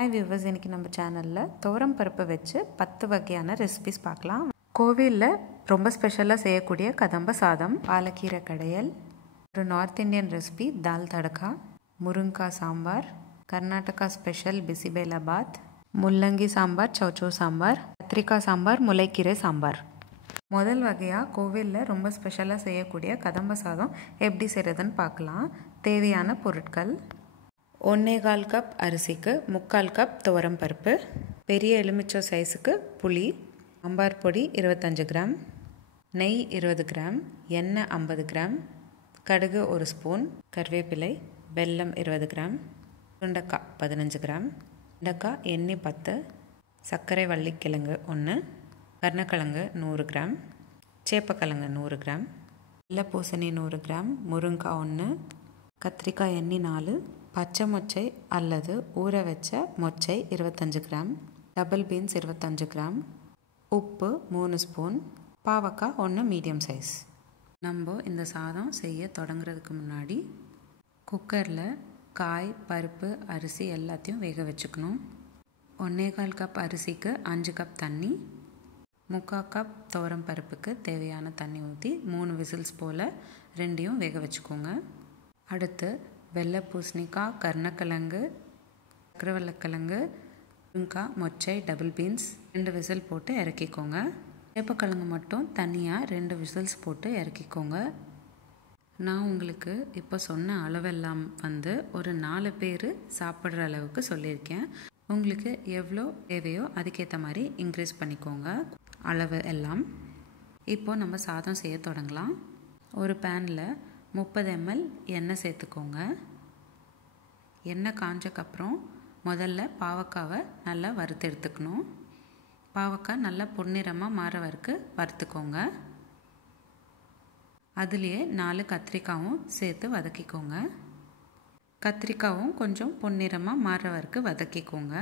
Hi viewers, இன்றைக்கி நம்ம சேனலில் துவரம் பருப்பை வச்சு 10 வகையான ரெசிபிஸ் பார்க்கலாம். கோவிலில் ரொம்ப ஸ்பெஷலாக செய்யக்கூடிய கதம்ப சாதம், பாலக்கீரை கடையல், ஒரு நார்த் இந்தியன் ரெசிபி தால் தடக்கா, முருங்காய் சாம்பார், கர்நாடகா ஸ்பெஷல் பிசிபேலாபாத், முள்ளங்கி சாம்பார், சௌச்சௌ சாம்பார், கத்திரிக்காய் சாம்பார், முளைக்கீரை சாம்பார். முதல் வகையாக கோவிலில் ரொம்ப ஸ்பெஷலாக செய்யக்கூடிய கதம்ப சாதம் எப்படி செய்கிறதுன்னு பார்க்கலாம். தேவையான பொருட்கள்: 1.25 கப் அரிசிக்கு 3/4 கப் துவரம் பருப்பு, பெரிய எலுமிச்சை சைஸுக்கு புளி, சாம்பார் பொடி 25 கிராம், நெய் 20 கிராம், எண்ணெய் 50 கிராம், கடுகு 1 ஸ்பூன், கருவேப்பிலை, வெல்லம் 20 கிராம், சுண்டைக்காய் 15 கிராம், வெண்டைக்காய் எண்ணெய் 10, சர்க்கரை வள்ளிக்கிழங்கு 1, கருணக்கிழங்கு 100 கிராம், சேப்பக்கிழங்கு 100 கிராம், வெள்ளை பூசணி 100 கிராம், முருங்காய் 1, கத்திரிக்காய் எண்ணெய் 4, பச்சை மொச்சை அல்லது ஊற வச்ச மொச்சை 25 கிராம், டபுள் பீன்ஸ் 25 கிராம், உப்பு 3 ஸ்பூன், பாவக்காய் 1 மீடியம் சைஸ். நம்ம இந்த சாதம் செய்ய தொடங்குறதுக்கு முன்னாடி குக்கரில் காய், பருப்பு, அரிசி எல்லாத்தையும் வேக வச்சுக்கணும். 1.25 கப் அரிசிக்கு 5 கப் தண்ணி, 3/4 கப் துவரம் பருப்புக்கு தேவையான தண்ணி ஊற்றி 3 விசில்ஸ் போல் ரெண்டையும் வேக வச்சுக்கோங்க. அடுத்து வெள்ளை பூசணிக்காய், கருணக்கிழங்கு, சக்கரவள்ளிக்கிழங்கு, முருங்காய், மொச்சை, டபுள் பீன்ஸ் 2 விசில் போட்டு இறக்கிக்கோங்க. சேப்பக்கிழங்கு மட்டும் தனியாக 2 விசில்ஸ் போட்டு இறக்கிக்கோங்க. நான் உங்களுக்கு இப்போ சொன்ன அளவெல்லாம் ஒரு 4 பேர் சாப்பிட்ற அளவுக்கு சொல்லியிருக்கேன். உங்களுக்கு எவ்வளோ தேவையோ அதுக்கேற்ற மாதிரி இன்க்ரீஸ் பண்ணிக்கோங்க அளவு எல்லாம். இப்போது நம்ம சாதம் செய்ய தொடங்கலாம். ஒரு பேனில் 30 ml எண்ணெய் சேர்த்துக்கோங்க. எண்ணெய் காஞ்சக்கப்புறம் முதல்ல பாவக்காவை நல்லா வறுத்து எடுத்துக்கணும். பாவக்காய் நல்லா பொன்னிறமாக மாற வரைக்கும் வறுத்துக்கோங்க. அதுலேயே 4 கத்திரிக்காயும் சேர்த்து வதக்கிக்கோங்க. கத்திரிக்காயும் கொஞ்சம் பொன்னிறமாக மாற வரைக்கும் வதக்கிக்கோங்க.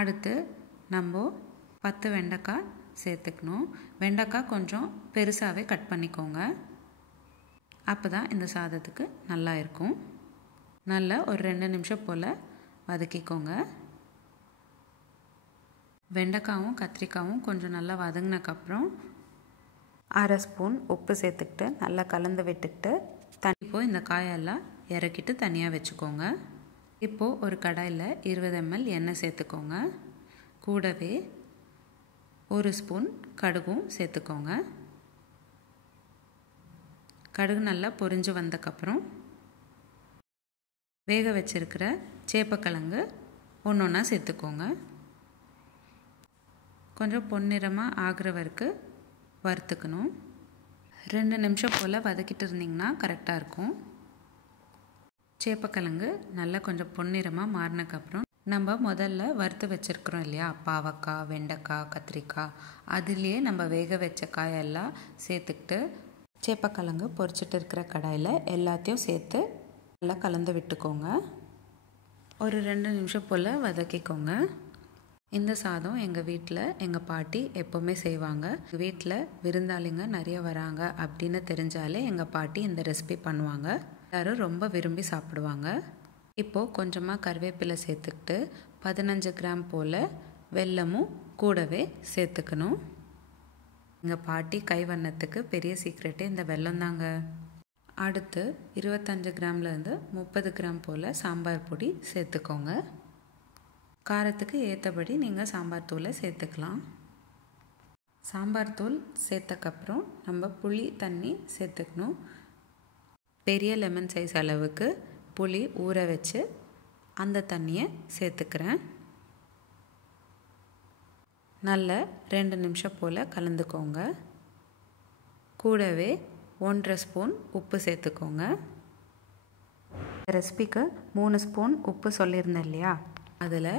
அடுத்து நம்ம 10 வெண்டைக்காய் சேர்த்துக்கணும். வெண்டைக்காய் கொஞ்சம் பெருசாகவே கட் பண்ணிக்கோங்க. அப்போ தான் இந்த சாதத்துக்கு நல்லா இருக்கும். நல்லா ஒரு 2 நிமிஷம் போல் வதக்கிக்கோங்க. வெண்டைக்காயும் கத்திரிக்காயும் கொஞ்சம் நல்லா வதங்கினக்கப்புறம் 1/2 ஸ்பூன் உப்பு சேர்த்துக்கிட்டு நல்லா கலந்து விட்டுக்கிட்டு இப்போது இந்த காயெல்லாம் இறக்கிட்டு தனியாக வச்சுக்கோங்க. இப்போது ஒரு கடாயில் 20 ml எண்ணெய் சேர்த்துக்கோங்க. கூடவே 1 ஸ்பூன் கடுகும் சேர்த்துக்கோங்க. கடுகு நல்லா பொரிஞ்சு வந்தக்கப்புறம் வேக வச்சிருக்கிற சேப்பக்கிழங்கு ஒன்றா சேர்த்துக்கோங்க. கொஞ்சம் பொன்னிறமாக ஆகிற வரைக்கும் வறுத்துக்கணும். 2 நிமிஷம் போல் வதக்கிட்டு இருந்திங்கன்னா கரெக்டாக இருக்கும். சேப்பக்கிழங்கு நல்லா கொஞ்சம் பொன்னிறமாக மாறினக்கப்புறம் நம்ம முதல்ல வறுத்து வச்சுருக்குறோம் இல்லையா, பாவக்காய், வெண்டைக்காய், கத்திரிக்காய், அதுலேயே நம்ம வேக வச்ச காயெல்லாம் சேர்த்துக்கிட்டு சேப்பக்கிழங்கு பொரிச்சிட்டு இருக்கிற கடாயில் எல்லாத்தையும் சேர்த்து நல்லா கலந்து விட்டுக்கோங்க. ஒரு 2 நிமிஷம் போல் வதக்கிக்கோங்க. இந்த சாதம் எங்கள் வீட்டில் எங்கள் பாட்டி எப்போவுமே செய்வாங்க. வீட்டில் விருந்தாளிங்க நிறைய வராங்க அப்படின்னு தெரிஞ்சாலே எங்கள் பாட்டி இந்த ரெசிபி பண்ணுவாங்க. எல்லோரும் ரொம்ப விரும்பி சாப்பிடுவாங்க. இப்போது கொஞ்சமாக கருவேப்பிலை சேர்த்துக்கிட்டு 15 கிராம் போல் வெல்லமும் கூடவே சேர்த்துக்கணும். எங்கள் பாட்டி கைவண்ணத்துக்கு பெரிய சீக்ரெட்டே இந்த வெல்லம் தாங்க. அடுத்து 25 கிராம்லேருந்து 30 கிராம் போல் சாம்பார் பொடி சேர்த்துக்கோங்க. காரத்துக்கு ஏற்றபடி நீங்கள் சாம்பார் தூளை சேர்த்துக்கலாம். சாம்பார் தூள் சேர்த்தக்கப்புறம் நம்ம புளி தண்ணி சேர்த்துக்கணும். பெரிய லெமன் சைஸ் அளவுக்கு புளி ஊற வச்சு அந்த தண்ணியை சேர்த்துக்கிறேன். நல்ல 2 நிமிஷம் போல் கலந்துக்கோங்க. கூடவே 1/2 ஸ்பூன் உப்பு சேர்த்துக்கோங்க. ரெசிபிக்கு 3 ஸ்பூன் உப்பு சொல்லியிருந்தேன் இல்லையா, அதில்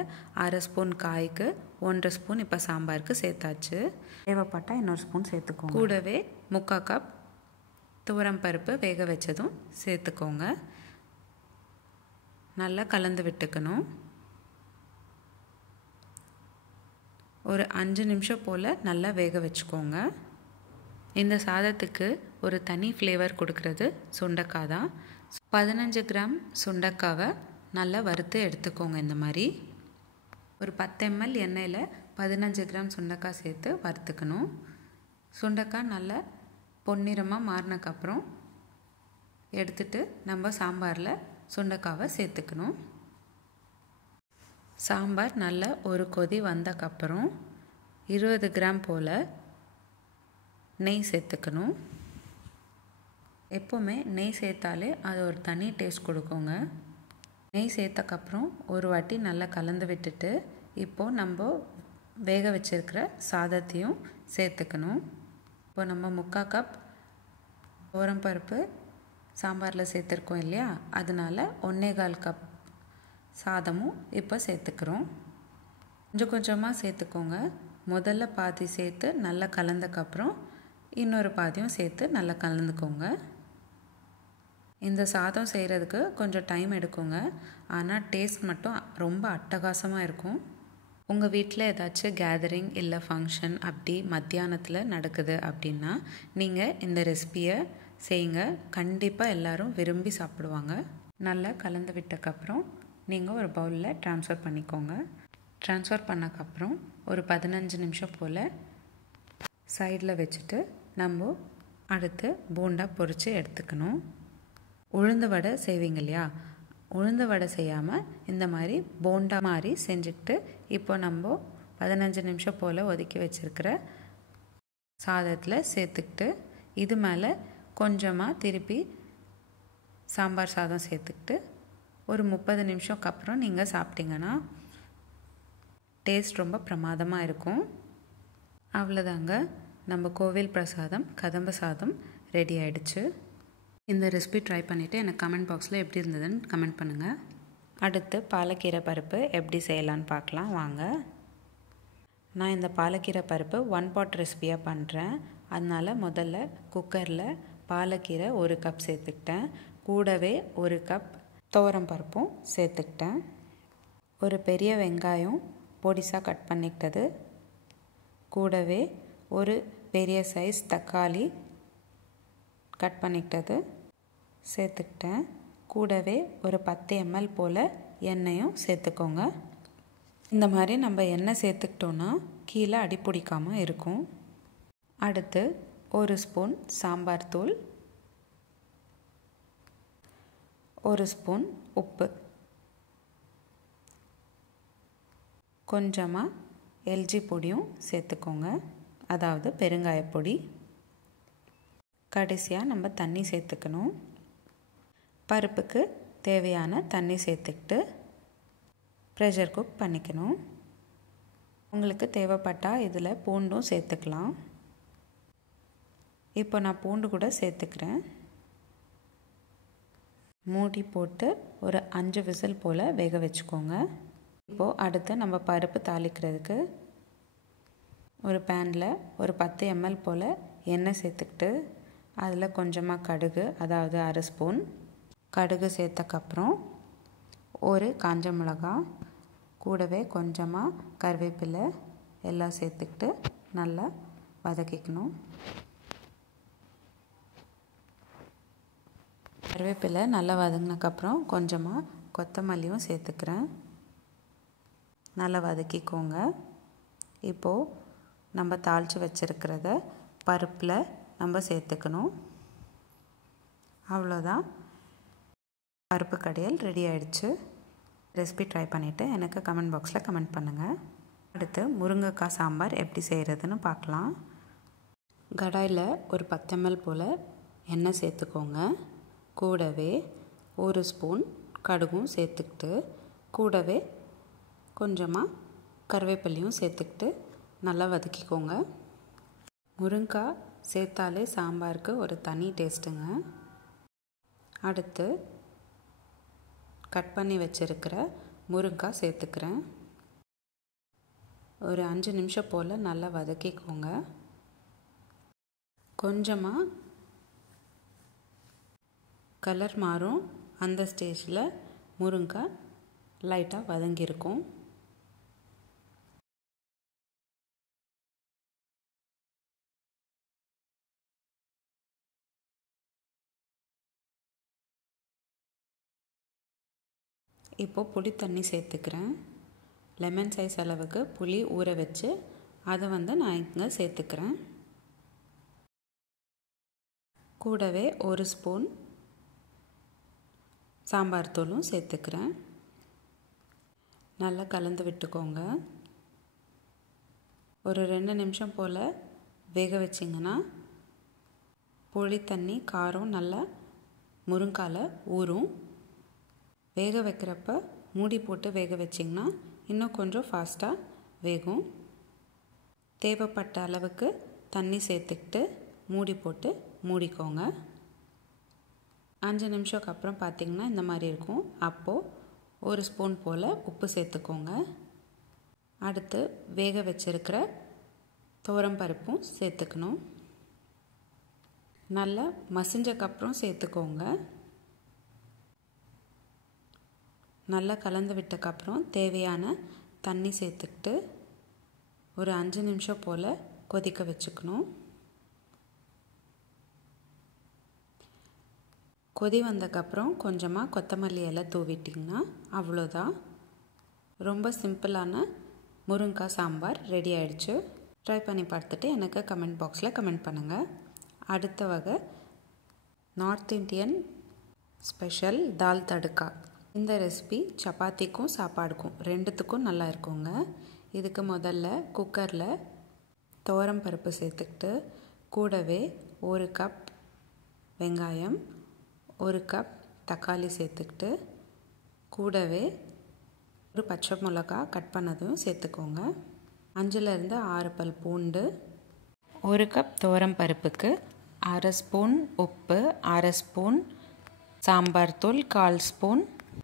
1/2 ஸ்பூன் காய்க்கு 1/2 ஸ்பூன் இப்போ சாம்பாருக்கு சேர்த்தாச்சு. தேவைப்பட்டால் இன்னொரு ஸ்பூன் சேர்த்துக்கோங்க. கூடவே 3/4 கப் துவரம் பருப்பு வேக வச்சதும் சேர்த்துக்கோங்க. நல்லா கலந்து விட்டுக்கணும். ஒரு 5 நிமிஷம் போல் நல்லா வேக வச்சுக்கோங்க. இந்த சாதத்துக்கு ஒரு தனி ஃப்ளேவர் கொடுக்கறது சுண்டைக்காய் தான். 15 கிராம் சுண்டைக்காவை நல்லா வறுத்து எடுத்துக்கோங்க. இந்த மாதிரி ஒரு 10 ml எண்ணெயில் 15 கிராம் சுண்டைக்காய் சேர்த்து வறுத்துக்கணும். சுண்டைக்காய் நல்லா பொன்னிறமாக மாறினக்கப்புறம் எடுத்துட்டு நம்ம சாம்பாரில் சுண்டைக்காவை சேர்த்துக்கணும். சாம்பார் நல்லா ஒரு கொதி வந்தக்கப்புறம் 20 கிராம் போல் நெய் சேர்த்துக்கணும். எப்போவுமே நெய் சேர்த்தாலே அது ஒரு தனி டேஸ்ட் கொடுக்குங்க. நெய் சேர்த்தக்கப்புறம் ஒரு வாட்டி நல்லா கலந்து விட்டுட்டு இப்போது நம்ம வேக வச்சுருக்கிற சாதத்தையும் சேர்த்துக்கணும். இப்போ நம்ம 3/4 கப் துவரம்பருப்பு சாம்பாரில் சேர்த்துருக்கோம் இல்லையா, அதனால் 1/4 கப் சாதமும் இப்போ சேர்த்துக்கிறோம். கொஞ்சம் கொஞ்சமாக சேர்த்துக்கோங்க. முதல்ல பாதி சேர்த்து நல்லா கலந்தக்கப்புறம் இன்னொரு பாதியும் சேர்த்து நல்லா கலந்துக்கோங்க. இந்த சாதம் செய்கிறதுக்கு கொஞ்சம் டைம் எடுக்குங்க, ஆனால் டேஸ்ட் மட்டும் ரொம்ப அட்டகாசமாக இருக்கும். உங்கள் வீட்டில் ஏதாச்சும் கேதரிங் இல்லை ஃபங்க்ஷன் அப்படி மத்தியானத்தில் நடக்குது அப்படின்னா நீங்கள் இந்த ரெசிபியை செய்யுங்க. கண்டிப்பாக எல்லோரும் விரும்பி சாப்பிடுவாங்க. நல்லா கலந்து விட்டக்கப்புறம் நீங்கள் ஒரு பவுலில் ட்ரான்ஸ்ஃபர் பண்ணிக்கோங்க. ட்ரான்ஸ்ஃபர் பண்ணக்கப்புறம் ஒரு 15 நிமிஷம் போல் சைடில் வச்சுட்டு நம்ம அடுத்து போண்டா பொரித்து எடுத்துக்கணும். உளுந்து வடை செய்வீங்க இல்லையா, உளுந்து வடை செய்யாமல் இந்த மாதிரி போண்டா மாதிரி செஞ்சுக்கிட்டு இப்போ நம்ம 15 நிமிஷம் போல் ஒதுக்கி வச்சுருக்கிற சாதத்தில் சேர்த்துக்கிட்டு இது மேலே கொஞ்சமாக திருப்பி சாம்பார் சாதம் சேர்த்துக்கிட்டு ஒரு 30 நிமிஷம்க்கு அப்புறம் நீங்கள் சாப்பிட்டீங்கன்னா டேஸ்ட் ரொம்ப பிரமாதமாக இருக்கும். அவ்வளோதாங்க, நம்ம கோவில் பிரசாதம் கதம்ப சாதம் ரெடி ஆகிடுச்சு. இந்த ரெசிபி ட்ரை பண்ணிவிட்டு எனக்கு கமெண்ட் பாக்ஸில் எப்படி இருந்ததுன்னு கமெண்ட் பண்ணுங்கள். அடுத்து பாலக்கீரை பருப்பு எப்படி செய்யலான்னு பார்க்கலாம் வாங்க. நான் இந்த பாலக்கீரை பருப்பு 1 பாட் ரெசிபியாக பண்ணுறேன். அதனால் முதல்ல குக்கரில் பாலக்கீரை 1 கப் சேர்த்துக்கிட்டேன். கூடவே 1 கப் துவரம் பருப்பும் சேர்த்துக்கிட்டேன். ஒரு பெரிய வெங்காயம் பொடிசாக கட் பண்ணிக்கிட்டது, கூடவே ஒரு பெரிய சைஸ் தக்காளி கட் பண்ணிக்கிட்டது சேர்த்துக்கிட்டேன். கூடவே ஒரு 10 ml போல் எண்ணெயும் சேர்த்துக்கோங்க. இந்த மாதிரி நம்ம எண்ணெய் சேர்த்துக்கிட்டோன்னா கீழே அடி பிடிக்காமல் இருக்கும். அடுத்து 1 ஸ்பூன் சாம்பார் தூள், 1 ஸ்பூன் உப்பு, கொஞ்சமாக எல்ஜி பொடியும் சேர்த்துக்கோங்க, அதாவது பெருங்காயப்பொடி. கடைசியாக நம்ம தண்ணி சேர்த்துக்கணும். பருப்புக்கு தேவையான தண்ணி சேர்த்துக்கிட்டு ப்ரெஷர் குக் பண்ணிக்கணும். உங்களுக்கு தேவைப்பட்டால் இதில் பூண்டும் சேர்த்துக்கலாம். இப்போ நான் பூண்டு கூட சேர்த்துக்கிறேன். மூடி போட்டு ஒரு 5 விசில் போல் வேக வச்சுக்கோங்க. இப்போது அடுத்து நம்ம பருப்பு தாளிக்கிறதுக்கு ஒரு பேனில் ஒரு 10 ml போல் எண்ணெய் சேர்த்துக்கிட்டு அதில் கொஞ்சமாக கடுகு, அதாவது 1/2 ஸ்பூன் கடுகு சேர்த்தக்கப்புறம் ஒரு காஞ்ச மிளகாய், கூடவே கொஞ்சமாக கருவேப்பிலை எல்லாம் சேர்த்துக்கிட்டு நல்லா வதக்கிக்கணும். கருவேப்பிலை நல்லா வதங்கினக்கப்புறம் கொஞ்சமாக கொத்தமல்லியும் சேர்த்துக்கிறேன். நல்லா வதக்கிக்கோங்க. இப்போது நம்ம தாளித்து வச்சுருக்கிறத பருப்பில் நம்ம சேர்த்துக்கணும். அவ்வளோதான், பருப்பு கடையல் ரெடி ஆகிடுச்சு. ரெசிபி ட்ரை பண்ணிவிட்டு எனக்கு கமெண்ட் பாக்ஸில் கமெண்ட் பண்ணுங்கள். அடுத்து முருங்கைக்காய் சாம்பார் எப்படி செய்கிறதுன்னு பார்க்கலாம். கடாயில் ஒரு 10 ml போல் எண்ணெய் சேர்த்துக்கோங்க. கூடவே 1 ஸ்பூன் கடுகும் சேர்த்துக்கிட்டு கூடவே கொஞ்சமாக கருவேப்பிலையும் சேர்த்துக்கிட்டு நல்லா வதக்கிக்கோங்க. முருங்கைக்காய் சேர்த்தாலே சாம்பாருக்கு ஒரு தனி டேஸ்ட்டுங்க. அடுத்து கட் பண்ணி வச்சுருக்கிற முருங்கைக்காய் சேர்த்துக்கிறேன். ஒரு 5 நிமிஷம் போல் நல்லா வதக்கிக்கோங்க. கொஞ்சமாக கலர் மாறும், அந்த ஸ்டேஜில் முருங்கைக்காய் லைட்டாக வதங்கியிருக்கும். இப்போது புளி தண்ணி சேர்த்துக்கிறேன். லெமன் சைஸ் அளவுக்கு புளி ஊற வச்சு அதை நான் இங்கே சேர்த்துக்கிறேன். கூடவே 1 ஸ்பூன் சாம்பார் தூளும் சேர்த்துக்கிறேன். நல்லா கலந்து விட்டுக்கோங்க. ஒரு 2 நிமிஷம் போல் வேக வச்சிங்கன்னா புளி தண்ணி காரம் நல்லா முருங்கால ஊறும். வேக வைக்கிறப்ப மூடி போட்டு வேக வச்சிங்கன்னா இன்னும் கொஞ்சம் ஃபாஸ்ட்டாக வேகும். தேவைப்பட்ட அளவுக்கு தண்ணி சேர்த்துக்கிட்டு மூடி போட்டு மூடிக்கோங்க. 5 நிமிஷத்துக்கு அப்புறம் பார்த்திங்கன்னா இந்த மாதிரி இருக்கும். அப்போது 1 ஸ்பூன் போல் உப்பு சேர்த்துக்கோங்க. அடுத்து வேக வச்சிருக்கிற துவரம் பருப்பும் சேர்த்துக்கணும். நல்லா மசிஞ்சக்கப்புறம் சேர்த்துக்கோங்க. நல்லா கலந்து விட்டக்கப்புறம் தேவையான தண்ணி சேர்த்துக்கிட்டு ஒரு 5 நிமிஷம் போல் கொதிக்க வச்சுக்கணும். கொதி வந்தக்கப்புறம் கொஞ்சமாக கொத்தமல்லி இலை தூவிட்டிங்கன்னா அவ்வளோதான். ரொம்ப சிம்பிளான முருங்காய் சாம்பார் ரெடி ஆயிடுச்சு. ட்ரை பண்ணி பார்த்துட்டு எனக்கு கமெண்ட் பாக்ஸில் கமெண்ட் பண்ணுங்கள். அடுத்த வகை நார்த் இந்தியன் ஸ்பெஷல் தால் தடுக்கா. இந்த ரெசிபி சப்பாத்திக்கும் சாப்பாடுக்கும் ரெண்டுத்துக்கும் நல்லா இருக்குங்க. இதுக்கு முதல்ல குக்கரில் துவரம் பருப்பு சேர்த்துக்கிட்டு கூடவே 1 கப் வெங்காயம், 1 கப் தக்காளி சேர்த்துக்கிட்டு கூடவே ஒரு பச்சை மிளகா கட் பண்ணதும் சேர்த்துக்கோங்க. 5லேருந்து 6 பல் பூண்டு, 1 கப் துவரம் பருப்புக்கு 1/2 ஸ்பூன் உப்பு, 1/2 ஸ்பூன் சாம்பார் தூள், 1/4 ஸ்பூன்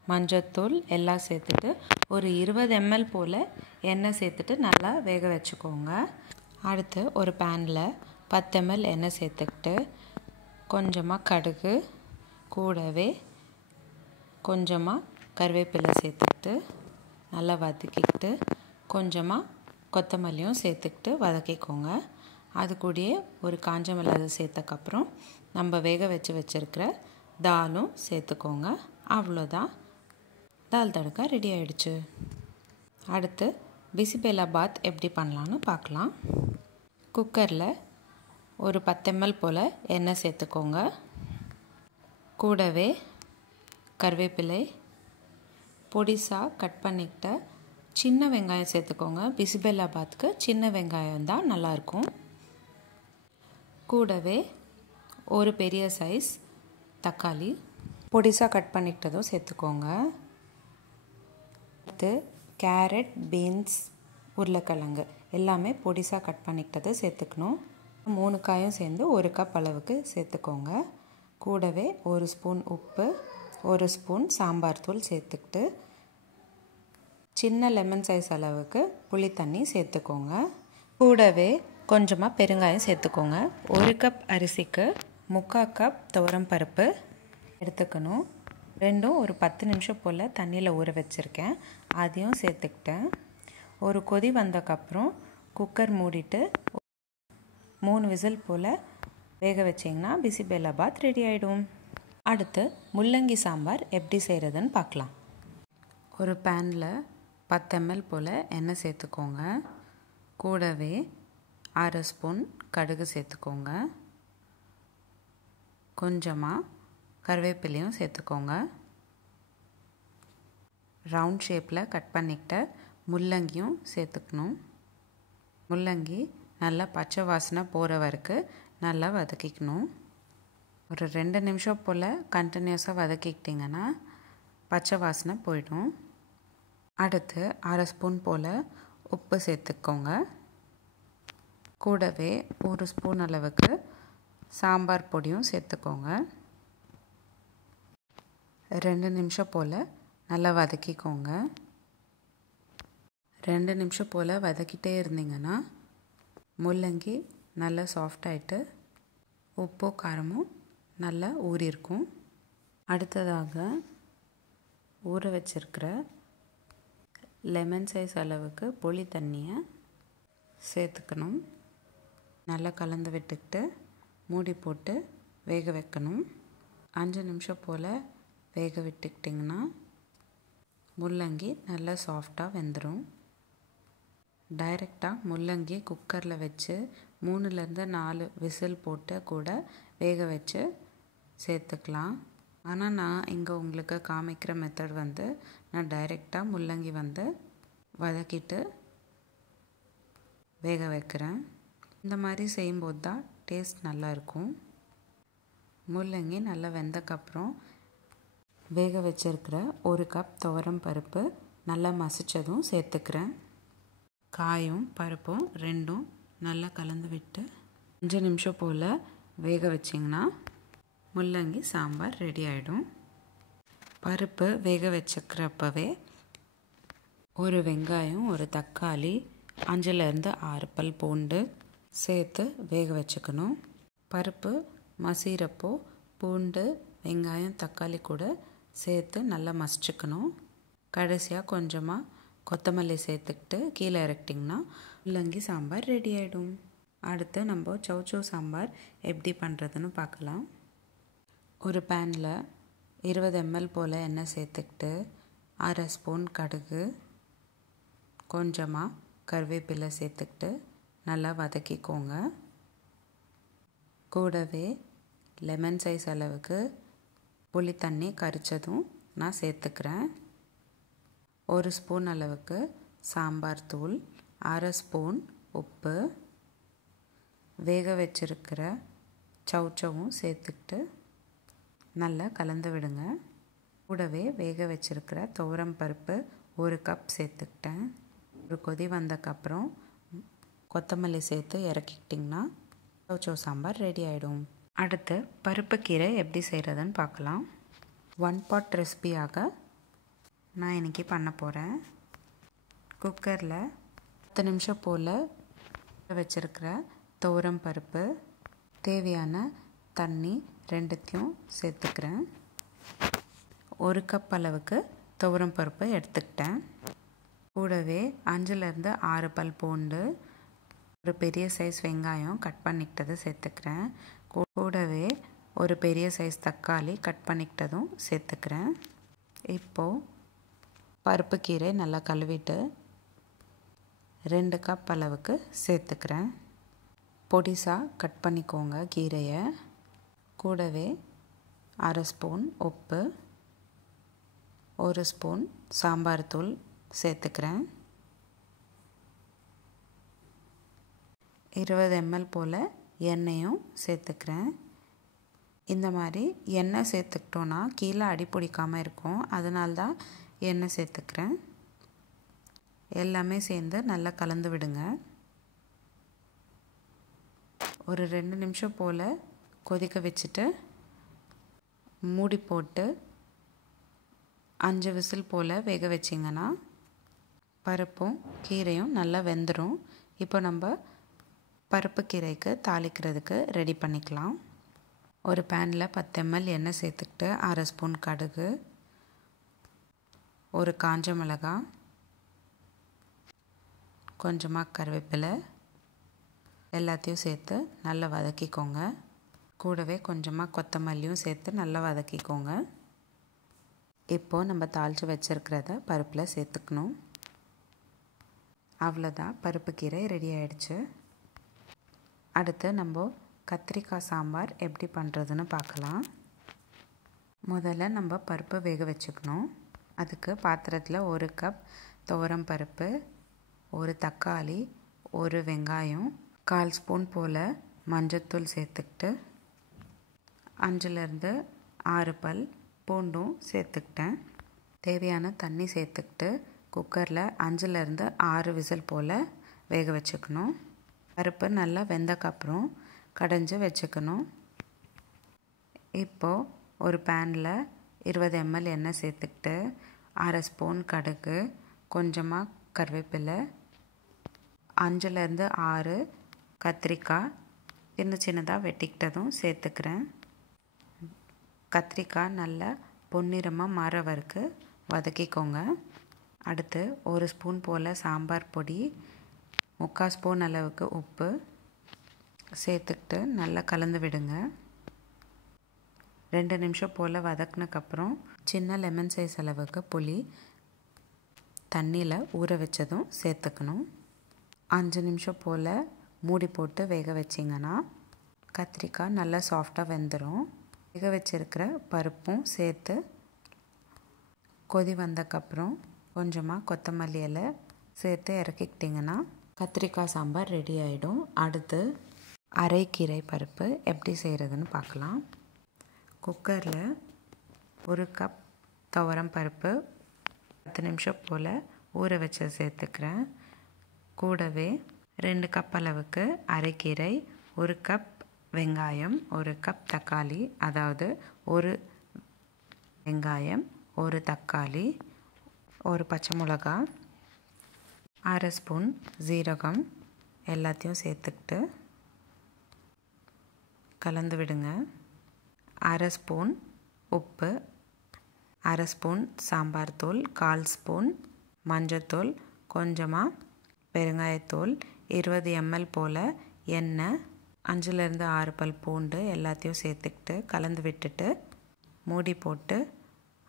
மஞ்சத்தூள் எல்லாம் சேர்த்துட்டு ஒரு 20 ml போல் எண்ணெய் சேர்த்துட்டு நல்லா வேக வச்சுக்கோங்க. அடுத்து ஒரு பேனில் 10 ml எண்ணெய் சேர்த்துக்கிட்டு கொஞ்சமாக கடுகு, கூடவே கொஞ்சமாக கருவேப்பிலை சேர்த்துக்கிட்டு நல்லா வதக்கிக்கிட்டு கொஞ்சமாக கொத்தமல்லியும் சேர்த்துக்கிட்டு வதக்கிக்கோங்க. அது கூடயே ஒரு காஞ்ச மிளகாய் சேர்த்தக்கப்புறம் நம்ம வேக வச்சுருக்கிற தாலும் சேர்த்துக்கோங்க. அவ்வளோதான், தால் தடுக்கா ரெடி ஆயிடுச்சு. அடுத்து பிசிபெல்லா பாத் எப்படி பண்ணலான்னு பார்க்கலாம். குக்கரில் ஒரு 10 ml போல் எண்ணெய் சேர்த்துக்கோங்க. கூடவே கருவேப்பிலை, பொடிசாக கட் பண்ணிக்கிட்ட சின்ன வெங்காயம் சேர்த்துக்கோங்க. பிசிபெல்லா பாத்துக்கு சின்ன வெங்காயம் தான் நல்லாயிருக்கும். கூடவே ஒரு பெரிய சைஸ் தக்காளி பொடிசாக கட் பண்ணிக்கிட்டதும் சேர்த்துக்கோங்க. அடுத்து கேரட், பீன்ஸ், உருளைக்கிழங்கு எல்லாமே பொடிசாக கட் பண்ணிக்கிட்டது சேர்த்துக்கணும். 3 காயும் சேர்ந்து 1 கப் அளவுக்கு சேர்த்துக்கோங்க. கூடவே 1 ஸ்பூன் உப்பு, 1 ஸ்பூன் சாம்பார் தூள் சேர்த்துக்கிட்டு சின்ன லெமன் சைஸ் அளவுக்கு புளி தண்ணி சேர்த்துக்கோங்க. கூடவே கொஞ்சமாக பெருங்காயம் சேர்த்துக்கோங்க. 1 கப் அரிசிக்கு 3/4 கப் துவரம் பருப்பு எடுத்துக்கணும். ரெண்டும் ஒரு 10 நிமிஷம் போல் தண்ணியில் ஊற வச்சுருக்கேன். அதையும் சேர்த்துக்கிட்டேன். ஒரு கொதி வந்தக்கப்புறம் குக்கர் மூடிட்டு 3 விசில் போல் வேக வச்சிங்கன்னா பிசிபெல்லா பாத் ரெடி ஆகிடும். அடுத்து முள்ளங்கி சாம்பார் எப்படி செய்கிறதுன்னு பார்க்கலாம். ஒரு பேனில் 10 ml போல் எண்ணெய் சேர்த்துக்கோங்க. கூடவே 1/2 ஸ்பூன் கடுகு சேர்த்துக்கோங்க. கொஞ்சமாக கருவேப்பிலையும் சேர்த்துக்கோங்க. ரவுண்ட் ஷேப்பில் கட் பண்ணிக்கிட்ட முள்ளங்கியும் சேர்த்துக்கணும். முள்ளங்கி நல்லா பச்சை வாசனை போகிற வரைக்கும் நல்லா வதக்கிக்கணும். ஒரு 2 நிமிஷம் போல் கண்டினியூஸாக வதக்கிக்கிட்டிங்கன்னா பச்சை வாசனை போயிடும். அடுத்து 1/2 ஸ்பூன் போல் உப்பு சேர்த்துக்கோங்க. கூடவே 1 ஸ்பூன் அளவுக்கு சாம்பார் பொடியும் சேர்த்துக்கோங்க. 2 நிமிஷம் போல் நல்லா வதக்கிக்கோங்க. 2 நிமிஷம் போல் வதக்கிட்டே இருந்தீங்கன்னா முள்ளங்கி நல்லா சாஃப்டாகிட்டு உப்பு காரமும் நல்லா ஊறியிருக்கும். அடுத்ததாக ஊற வச்சிருக்கிற லெமன் சைஸ் அளவுக்கு புளி தண்ணியை சேர்த்துக்கணும். நல்லா கலந்து விட்டுக்கிட்டு மூடி போட்டு வேக வைக்கணும். 5 நிமிஷம் போல் வேக விட்டுக்கிட்டிங்கன்னா முள்ளங்கி நல்லா சாஃப்டாக வெந்துடும். டைரெக்டாக முள்ளங்கி குக்கரில் வச்சு 3-4 விசில் போட்டு கூட வேக வச்சு சேர்த்துக்கலாம். ஆனால் நான் இங்கே உங்களுக்கு காமிக்கிற மெத்தட் நான் டைரெக்டாக முள்ளங்கி வதக்கிட்டு வேக வைக்கிறேன். இந்த மாதிரி செய்யும்போது தான் டேஸ்ட் நல்லாயிருக்கும். முள்ளங்கி நல்லா வெந்தக்கப்புறம் வேக வச்சிருக்கிற 1 கப் துவரம் பருப்பு நல்லா மசித்ததும் சேர்த்துக்கிறேன். காயும் பருப்பும் ரெண்டும் நல்லா கலந்து விட்டு 5 நிமிஷம் போல் வேக வச்சிங்கன்னா முள்ளங்கி சாம்பார் ரெடி ஆகிடும். பருப்பு வேக வச்சுக்கிறப்பவே 1 வெங்காயம், 1 தக்காளி, 5-6 பல் பூண்டு சேர்த்து வேக வச்சுக்கணும். பருப்பு மசிகிறப்போ பூண்டு, வெங்காயம், தக்காளி கூட சேர்த்து நல்லா மசிச்சுக்கணும். கடைசியாக கொஞ்சமாக கொத்தமல்லி சேர்த்துக்கிட்டு கீழே இறக்கிட்டிங்கன்னா முள்ளங்கி சாம்பார் ரெடி ஆகிடும். அடுத்து நம்ம சௌச்சௌ சாம்பார் எப்படி பண்ணுறதுன்னு பார்க்கலாம். ஒரு பேனில் 20 ml போல் எண்ணெய் சேர்த்துக்கிட்டு 1/2 ஸ்பூன் கடுகு, கொஞ்சமாக கருவேப்பிலை சேர்த்துக்கிட்டு நல்லா வதக்கிக்கோங்க. கூடவே லெமன் சைஸ் அளவுக்கு புளி தண்ணி கரிச்சதும் நான் சேர்த்துக்கிறேன். 1 ஸ்பூன் அளவுக்கு சாம்பார் தூள், 1/2 ஸ்பூன் உப்பு, வேக வச்சிருக்கிற சௌச்சௌவும் சேர்த்துக்கிட்டு நல்லா கலந்து விடுங்க. கூடவே வேக வச்சிருக்கிற துவரம் பருப்பு 1 கப் சேர்த்துக்கிட்டேன். ஒரு கொதி வந்தக்கப்புறம் கொத்தமல்லி சேர்த்து இறக்கிட்டிங்கன்னா சௌச்சௌ சாம்பார் ரெடி ஆகிடும். அடுத்து பருப்பு கீரை எப்படி செய்கிறதுன்னு பார்க்கலாம். 1 பாட் ரெசிபியாக நான் இன்றைக்கி பண்ண போகிறேன். குக்கரில் 10 நிமிஷம் போல் வச்சுருக்கிற துவரம் பருப்பு, தேவையான தண்ணி ரெண்டுத்தையும் சேர்த்துக்கிறேன். 1 கப் அளவுக்கு துவரம் பருப்பு எடுத்துக்கிட்டேன். கூடவே 5-6 பல் பூண்டு, ஒரு பெரிய சைஸ் வெங்காயம் கட் பண்ணிக்கிட்டது சேர்த்துக்கிறேன். கூடவே ஒரு பெரிய சைஸ் தக்காளி கட் பண்ணிக்கிட்டதும் சேர்த்துக்கிறேன். இப்போது பருப்பு கீரை நல்லா கழுவிட்டு 2 கப் அளவுக்கு சேர்த்துக்கிறேன். பொடிசாக கட் பண்ணிக்கோங்க கீரையை. கூடவே 1/2 ஸ்பூன் உப்பு, 1 ஸ்பூன் சாம்பார் தூள் சேர்த்துக்கிறேன். 20 ml போல் எண்ணெயும் சேர்த்துக்கிறேன். இந்த மாதிரி எண்ணெய் சேர்த்துக்கிட்டோன்னா கீழே அடி பிடிக்காமல் இருக்கும். அதனால்தான் எண்ணெய் சேர்த்துக்கிறேன். எல்லாமே சேர்ந்து நல்லா கலந்து விடுங்க. ஒரு 2 நிமிஷம் போல் கொதிக்க வச்சுட்டு மூடி போட்டு 5 விசில் போல் வேக வச்சிங்கன்னா பருப்பும் கீரையும் நல்லா வெந்துடும். இப்போ நம்ம பருப்பு கீரைக்கு தாளிக்கிறதுக்கு ரெடி பண்ணிக்கலாம். ஒரு பேனில் 10 ml எண்ணெய் சேர்த்துக்கிட்டு 1/2 ஸ்பூன் கடுகு, 1 காஞ்ச மிளகாய், கொஞ்சமாக கருவேப்பிலை எல்லாத்தையும் சேர்த்து நல்லா வதக்கிக்கோங்க. கூடவே கொஞ்சமாக கொத்தமல்லியும் சேர்த்து நல்லா வதக்கிக்கோங்க. இப்போது நம்ம தாளித்து வச்சுருக்கிறத பருப்பில் சேர்த்துக்கணும். அவ்வளோதான், பருப்பு கீரை ரெடி ஆகிடுச்சு. அடுத்து நம்ம கத்திரிக்காய் சாம்பார் எப்படி பண்ணுறதுன்னு பார்க்கலாம். முதல்ல நம்ம பருப்பு வேக வச்சுக்கணும். அதுக்கு பாத்திரத்தில் 1 கப் துவரம் பருப்பு, 1 தக்காளி, 1 வெங்காயம், 1/4 ஸ்பூன் போல் மஞ்சத்தூள் சேர்த்துக்கிட்டு 5-6 பல் பூண்டும் சேர்த்துக்கிட்டேன். தேவையான தண்ணி சேர்த்துக்கிட்டு குக்கரில் 5-6 விசில் போல் வேக வச்சுக்கணும். பருப்பு நல்லா வெந்தக்கப்புறம் கடைஞ்சி வச்சுக்கணும். இப்போது ஒரு பேனில் 20 ml எண்ணெய் சேர்த்துக்கிட்டு 1/2 ஸ்பூன் கடுகு, கொஞ்சமாக கருவேப்பிலை, 5-6 கத்திரிக்காய் சின்னதாக வெட்டிக்கிட்டதும் சேர்த்துக்கிறேன். கத்திரிக்காய் நல்லா பொன்னிறமாக மாற வரைக்கும் வதக்கிக்கோங்க. அடுத்து 1 ஸ்பூன் போல் சாம்பார் பொடி, 3/4 ஸ்பூன் அளவுக்கு உப்பு சேர்த்துக்கிட்டு நல்லா கலந்து விடுங்க. 2 நிமிஷம் போல் வதக்கினக்கப்புறம் சின்ன லெமன் சைஸ் அளவுக்கு புளி தண்ணியில் ஊற வச்சதும் சேர்த்துக்கணும். 5 நிமிஷம் போல் மூடி போட்டு வேக வச்சிங்கன்னா கத்திரிக்காய் நல்லா சாஃப்டாக வெந்துடும். வேக வச்சிருக்கிற பருப்பும் சேர்த்து கொதி வந்தக்கப்புறம் கொஞ்சமாக கொத்தமல்லி இலை சேர்த்து இறக்கிக்கிட்டிங்கன்னா கத்திரிக்காய் சாம்பார் ரெடி ஆகிடும். அடுத்து அரைக்கீரை பருப்பு எப்படி செய்கிறதுன்னு பார்க்கலாம். குக்கரில் 1 கப் துவரம் பருப்பு 10 நிமிஷம் போல் ஊற வச்சு சேர்த்துக்கிறேன். கூடவே 2 கப் அளவுக்கு அரைக்கீரை, 1 கப் வெங்காயம், 1 கப் தக்காளி, அதாவது 1 வெங்காயம், 1 தக்காளி, 1 பச்சை மிளகா, 1/2 ஸ்பூன் ஜீரகம் எல்லாத்தையும் சேர்த்துக்கிட்டு கலந்து விடுங்க. 1/2 ஸ்பூன் உப்பு, 1/2 ஸ்பூன் சாம்பார் தூள், 1/4 ஸ்பூன் மஞ்சத்தூள், கொஞ்சமாக பெருங்காயத்தூள், 20 ml போல் எண்ணெய், 5லேருந்து 6 பல் பூண்டு எல்லாத்தையும் சேர்த்துக்கிட்டு கலந்து விட்டுட்டு மூடி போட்டு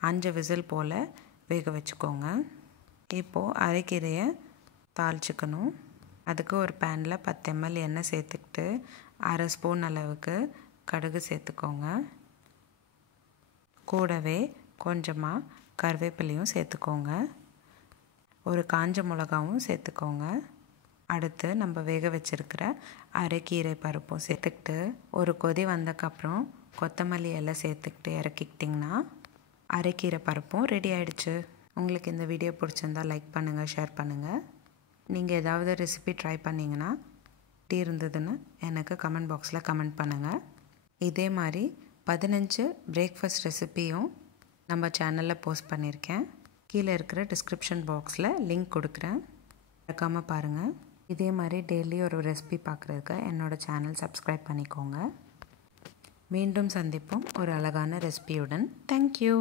5 விசில் போல் வேக வச்சுக்கோங்க. இப்போது அரைக்கீரையை தாளிச்சுக்கணும். அதுக்கு ஒரு பேனில் 10 ml எண்ணெய் சேர்த்துக்கிட்டு 1/2 ஸ்பூன் அளவுக்கு கடுகு சேர்த்துக்கோங்க. கூடவே கொஞ்சமாக கருவேப்பிலையும் சேர்த்துக்கோங்க. ஒரு காஞ்ச மிளகாவும் சேர்த்துக்கோங்க. அடுத்து நம்ம வேக வச்சுருக்கிற அரைக்கீரை பருப்பும் சேர்த்துக்கிட்டு ஒரு கொதி வந்தக்கப்புறம் கொத்தமல்லி எல்லாம் சேர்த்துக்கிட்டு இறக்கிக்கிட்டிங்கன்னா அரைக்கீரை பருப்பும் ரெடி ஆகிடுச்சு. உங்களுக்கு இந்த வீடியோ பிடிச்சிருந்தால் லைக் பண்ணுங்கள், ஷேர் பண்ணுங்கள். நீங்கள் ஏதாவது ரெசிபி ட்ரை பண்ணிங்கன்னா எப்படி இருந்ததுன்னு எனக்கு கமெண்ட் பாக்ஸில் கமெண்ட் பண்ணுங்கள். இதே மாதிரி 15 பிரேக்ஃபாஸ்ட் ரெசிபியும் நம்ம சேனலில் போஸ்ட் பண்ணியிருக்கேன். கீழே இருக்கிற டிஸ்கிரிப்ஷன் பாக்ஸில் லிங்க் கொடுக்குறேன், மறக்காமல் பாருங்கள். இதே மாதிரி டெய்லி ஒரு ரெசிபி பார்க்குறதுக்கு என்னோடய சேனல் சப்ஸ்கிரைப் பண்ணிக்கோங்க. மீண்டும் சந்திப்போம் ஒரு அழகான ரெசிபியுடன். தேங்க்யூ.